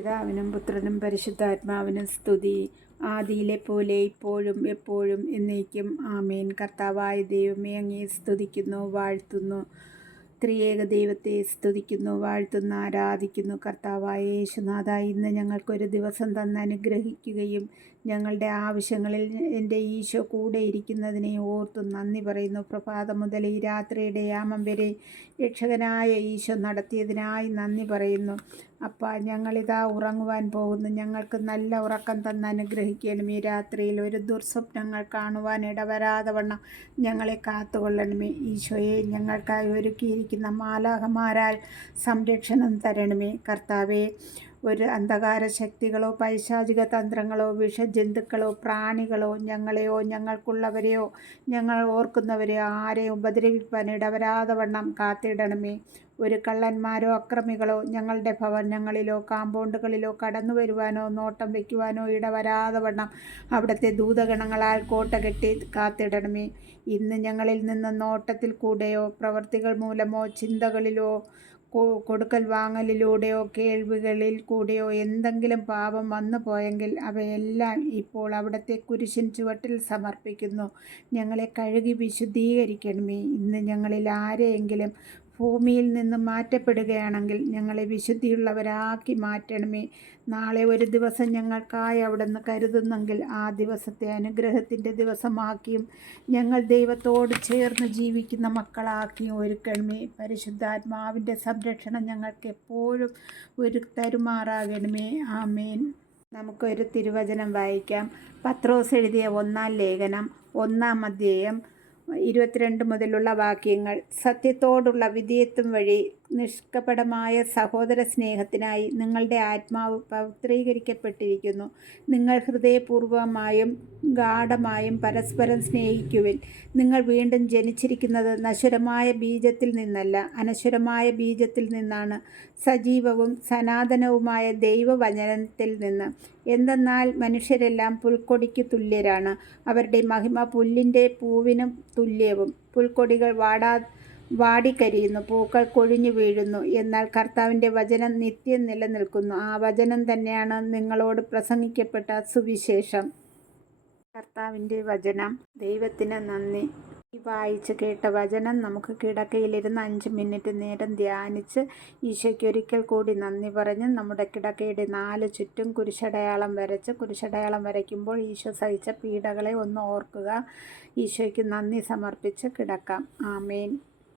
പിതാവിനും പുത്രനും പരിശുദ്ധാത്മാവിനും സ്തുതി, ആദിയിലെ പോലെ ഇപ്പോഴും എപ്പോഴും എന്നേക്കും ആമേൻ. കർത്താവായ ദൈവമേ, അങ്ങയെ സ്തുതിക്കുന്നു, വാഴ്ത്തുന്നു. ത്രിയേക ദൈവത്തെ സ്തുതിക്കുന്നു, വാഴ്ത്തുന്നു, ആരാധിക്കുന്നു. കർത്താവായ യേശുനാഥ, ഇന്ന് ഞങ്ങൾക്കൊരു ദിവസം തന്ന് അനുഗ്രഹിക്കുകയും ഞങ്ങളുടെ ആവശ്യങ്ങളിൽ എൻ്റെ ഈശോ കൂടെ ഇരിക്കുന്നതിനെ ഓർത്തും നന്ദി പറയുന്നു. പ്രഭാതം മുതൽ ഈ രാത്രിയുടെ യാമം വരെ രക്ഷകനായ ഈശോ നടത്തിയതിനായി നന്ദി പറയുന്നു. അപ്പാ, ഞങ്ങളിതാ ഉറങ്ങുവാൻ പോകുന്നു. ഞങ്ങൾക്ക് നല്ല ഉറക്കം തന്ന് അനുഗ്രഹിക്കണമേ. രാത്രിയിൽ ഒരു ദുർസ്വപ്നങ്ങൾ കാണുവാൻ ഇടവരാതെ വണ്ണം ഞങ്ങളെ കാത്തുകൊള്ളണമേ. ഈശോയെ, ഞങ്ങൾക്കായി ഒരുക്കിയിരിക്കുന്ന മാലാഖമാരാൽ സംരക്ഷണം തരണമേ. കർത്താവേ, ഒരു അന്ധകാര ശക്തികളോ പൈശാചിക തന്ത്രങ്ങളോ വിഷജന്തുക്കളോ പ്രാണികളോ ഞങ്ങളെയോ ഞങ്ങൾക്കുള്ളവരെയോ ഞങ്ങൾ ഓർക്കുന്നവരെയോ ആരെയും ഉപദ്രവിപ്പാൻ ഇടവരാതെ വണ്ണം കാത്തിടണമേ. ഒരു കള്ളന്മാരോ അക്രമികളോ ഞങ്ങളുടെ ഭവനങ്ങളിലോ കാമ്പൗണ്ടുകളിലോ കടന്നു വരുവാനോ നോട്ടം വയ്ക്കുവാനോ ഇടവരാതെ വണ്ണം അവിടുത്തെ ദൂതഗണങ്ങളാൽ കോട്ട കെട്ടി കാത്തിടണമേ. ഇന്ന് ഞങ്ങളിൽ നിന്ന് നോട്ടത്തിൽ കൂടെയോ പ്രവർത്തികൾ മൂലമോ ചിന്തകളിലോ കൊടുക്കൽ വാങ്ങലിലൂടെയോ കേൾവികളിൽ കൂടെയോ എന്തെങ്കിലും പാപം വന്നു പോയെങ്കിൽ അവയെല്ലാം ഇപ്പോൾ അവിടുത്തെ കുരിശിൻ ചുവട്ടിൽ സമർപ്പിക്കുന്നു. ഞങ്ങളെ കഴുകി വിശുദ്ധീകരിക്കണമേ. ഇന്ന് ഞങ്ങളിൽ ആരെയെങ്കിലും ഭൂമിയിൽ നിന്ന് മാറ്റപ്പെടുകയാണെങ്കിൽ ഞങ്ങളെ വിശുദ്ധിയുള്ളവരാക്കി മാറ്റണമേ. നാളെ ഒരു ദിവസം ഞങ്ങൾക്കായി അവിടുന്ന് കരുതുന്നെങ്കിൽ ആ ദിവസത്തെ അനുഗ്രഹത്തിൻ്റെ ദിവസമാക്കിയും ഞങ്ങൾ ദൈവത്തോട് ചേർന്ന് ജീവിക്കുന്ന മക്കളാക്കിയും ഒരുക്കണമേ. പരിശുദ്ധാത്മാവിൻ്റെ സംരക്ഷണം ഞങ്ങൾക്ക് എപ്പോഴും തരുമാറാകണമേ. ആമേൻ. നമുക്കൊരു തിരുവചനം വായിക്കാം. പത്രോസ് എഴുതിയ 1-ാം ലേഖനം 1-ാം അധ്യായം 22 മുതലുള്ള വാക്യങ്ങൾ. സത്യത്തോടുള്ള വിധേയത്വം വഴി നിഷ്കപടമായ സഹോദര സ്നേഹത്തിനായി നിങ്ങളുടെ ആത്മാവ് പവിത്രീകരിക്കപ്പെട്ടിരിക്കുന്നു. നിങ്ങൾ ഹൃദയപൂർവമായും ഗാഢമായും പരസ്പരം സ്നേഹിക്കുവിൻ. നിങ്ങൾ വീണ്ടും ജനിച്ചിരിക്കുന്നത് നശ്വരമായ ബീജത്തിൽ നിന്നല്ല, അനശ്വരമായ ബീജത്തിൽ നിന്നാണ്, സജീവവും സനാതനവുമായ ദൈവവചനത്തിൽ നിന്ന്. എന്തെന്നാൽ മനുഷ്യരെല്ലാം പുൽക്കൊടിക്ക് തുല്യരാണ്. അവരുടെ മഹിമ പുല്ലിൻ്റെ പൂവിനും തുല്യവും. പുൽക്കൊടികൾ വാടിക്കരിയുന്നു, പൂക്കൾ കൊഴിഞ്ഞു വീഴുന്നു. എന്നാൽ കർത്താവിൻ്റെ വചനം നിത്യം നിലനിൽക്കുന്നു. ആ വചനം തന്നെയാണ് നിങ്ങളോട് പ്രസംഗിക്കപ്പെട്ട സുവിശേഷം. കർത്താവിൻ്റെ വചനം. ദൈവത്തിന് നന്ദി. ഈ വായിച്ച് കേട്ട വചനം നമുക്ക് കിടക്കയിലിരുന്ന് 5 മിനിറ്റ് നേരം ധ്യാനിച്ച് ഈശോയ്ക്ക് ഒരിക്കൽ കൂടി നന്ദി പറഞ്ഞ് നമ്മുടെ കിടക്കയുടെ 4 ചുറ്റും കുരിശടയാളം വരച്ച്, കുരിശടയാളം വരയ്ക്കുമ്പോൾ ഈശോ സഹിച്ച പീഡകളെ ഒന്ന് ഓർക്കുക. ഈശോയ്ക്ക് നന്ദി സമർപ്പിച്ച് കിടക്കാം. ആമേൻ.